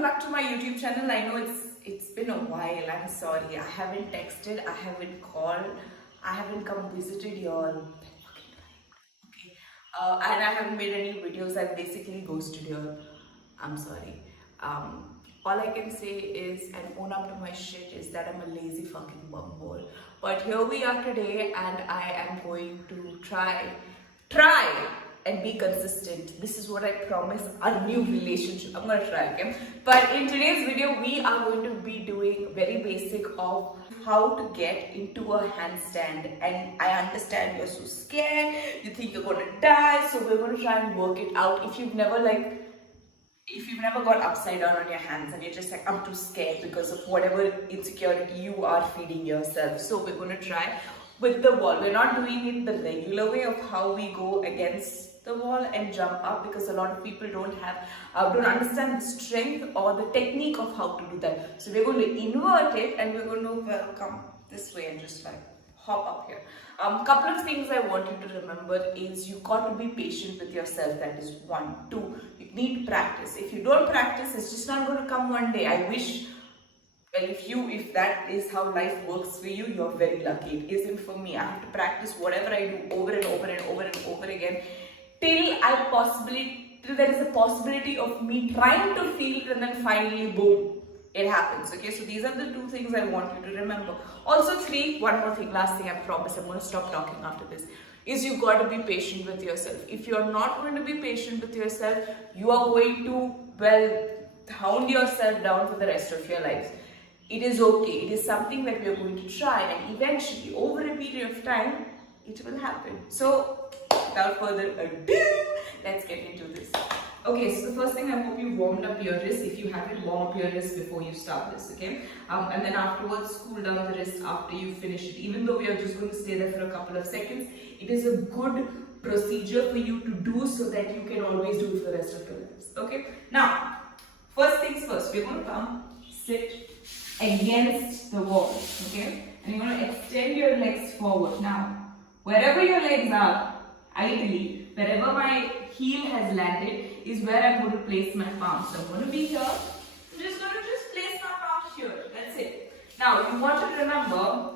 welcome back to my YouTube channel. I know it's been a while. I'm sorry. I haven't texted, I haven't called, I haven't come visited y'all. Okay. And I haven't made any videos. I basically ghosted y'all. I'm sorry. All I can say is, and own up to my shit, is that I'm a lazy fucking bumhole. But here we are today, and I am going to try and be consistent. This is what I promise our new relationship. I'm gonna try, okay? But in today's video, we are going to be doing very basic of how to get into a handstand. And I understand you're so scared, you think you're gonna die, so we're gonna try and work it out. If you've never got upside down on your hands and you're just like, I'm too scared because of whatever insecurity you are feeding yourself. So we're going to try with the wall. We're not doing it the regular way of how we go against the wall and jump up, because a lot of people don't understand the strength or the technique of how to do that. So we're going to invert it and we're going to come this way and just like hop up here. Couple of things I want you to remember is you got to be patient with yourself. That is 1. 2, you need to practice. If you don't practice, it's just not going to come one day. I wish, well, if that is how life works for you, you're very lucky. It isn't for me. I have to practice whatever I do over and over and over and over again till there is a possibility of me trying to feel it, and then finally, boom, it happens. Okay, so these are the 2 things I want you to remember. Also 3, one more thing, last thing, I promise I'm going to stop talking after this, is you've got to be patient with yourself. If you're not going to be patient with yourself, you are going to, well, hound yourself down for the rest of your life. It is okay. It is something that we are going to try, and eventually, over a period of time, it will happen. So, without further ado, let's get into this. Okay, so the first thing, I hope you warmed up your wrist. If you haven't, warm up your wrist before you start this, okay? And then afterwards, cool down the wrist after you finish it. Even though we are just going to stay there for a couple of seconds, it is a good procedure for you to do so that you can always do it for the rest of your lives, okay? Now, first things first, we're going to come, sit against the wall, okay? And you're going to extend your legs forward. Now, wherever your legs are, ideally, wherever my heel has landed is where I'm going to place my palms. So I'm going to be here. I'm just going to place my palms here. That's it. Now, you want to remember,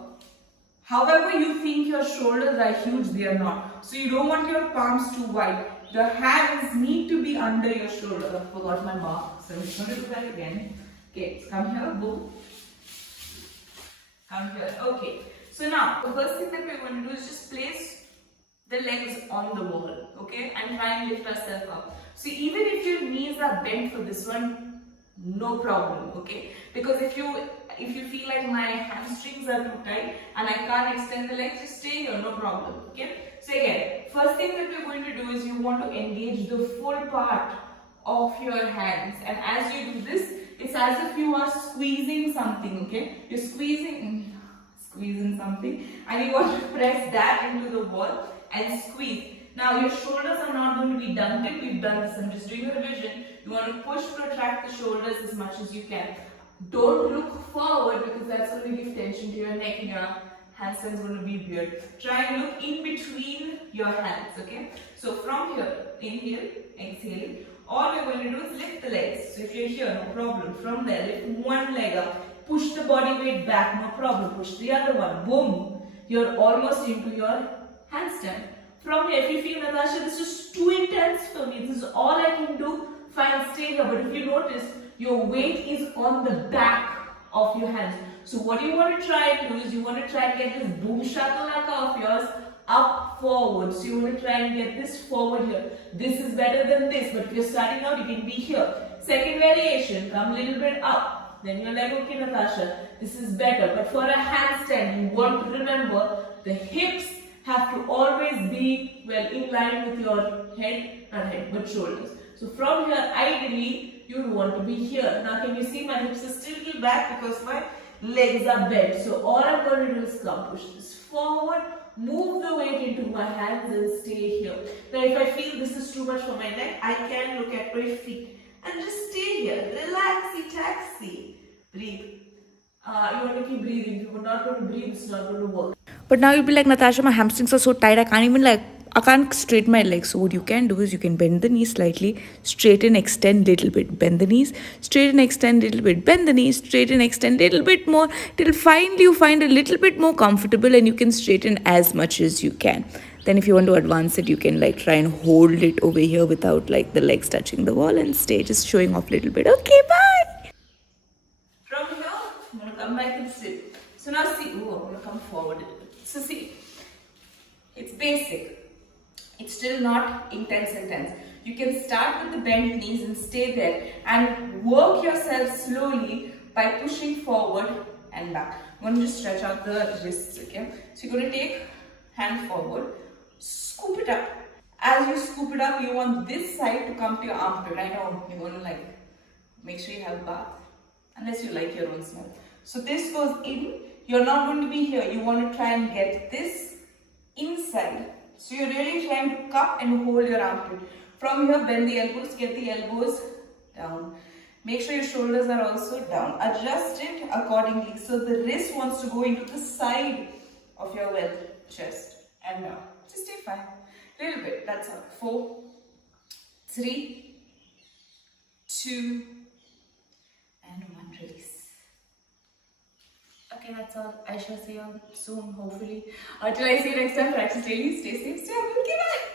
however you think your shoulders are huge, they are not. So you don't want your palms too wide. Your hands need to be under your shoulders. I forgot my mark, so I'm just going to do that again. Okay, so come here, boom. Come here. Okay. So now, the first thing that we're going to do is just place the legs on the wall, okay, and try and lift ourselves up. So even if your knees are bent for this one, no problem, okay, because if you feel like my hamstrings are too tight and I can't extend the legs, just stay here, no problem, okay. So again, first thing that we're going to do is you want to engage the full part of your hands, and as you do this, it's as if you are squeezing something, okay, you're squeezing something, and you want to press that into the wall and squeeze. Now your shoulders are not going to be done till we've done this. I'm just doing a revision. You want to protract the shoulders as much as you can. Don't look forward, because that's going to give tension to your neck and your handstand's going to be weird. Try and look in between your hands, okay? So from here, inhale, exhale. All we're going to do is lift the legs. So if you're here, no problem. From there, lift one leg up. Push the body weight back, no problem. Push the other one. Boom. You're almost into your handstand. From here, if you feel, Natasha, this is too intense for me, this is all I can do, fine, stay here. But if you notice, your weight is on the back of your hands. So what you want to try and do is you want to try and get this boom shakalaka of yours up forward. So you want to try and get this forward here. This is better than this, but if you're starting out, you can be here. Second variation, come a little bit up. Then you're like, okay, Natasha, this is better. But for a handstand, you want to remember the hips have to always be, well, in line with your head, not head, but shoulders. So from here, ideally, you want to be here. Now, can you see my hips are still a little back because my legs are bent. So all I'm going to do is come, push this forward, move the weight into my hands and stay here. Now, if I feel this is too much for my neck, I can look at my feet and just stay here. Relaxy, taxi. Breathe. You want to keep breathing. If you're not going to breathe, it's not going to work. But now you'll be like, Natasha, my hamstrings are so tight, I can't even like I can't straighten my legs. So what you can do is you can bend the knees slightly, straighten, extend little bit, bend the knees, straighten, extend little bit, bend the knees, straighten, extend little bit more, till finally you find a little bit more comfortable and you can straighten as much as you can. Then if you want to advance it, you can like try and hold it over here without like the legs touching the wall and stay just showing off a little bit. Okay, bye. From here, I'm going to come back and sit. So now see, I'm going to come forward a little bit. So see, it's basic. It's still not intense. You can start with the bent knees and stay there and work yourself slowly by pushing forward and back. I'm going to just stretch out the wrists, okay? So you're going to take hand forward, scoop it up. As you scoop it up, you want this side to come to your armpit. I know you're going to like make sure you have a bath, unless you like your own smell. So this goes in. You're not going to be here. You want to try and get this inside. So you're really trying to cup and hold your armpit. From here, bend the elbows, get the elbows down. Make sure your shoulders are also down. Adjust it accordingly. So the wrist wants to go into the side of your chest. And down. Just stay fine. Little bit. That's all. 4, 3, 2, and 1. Release. Okay, that's all. I shall see you all soon, hopefully. Till I see you next time, practice daily. Stay safe, stay happy. Okay, bye.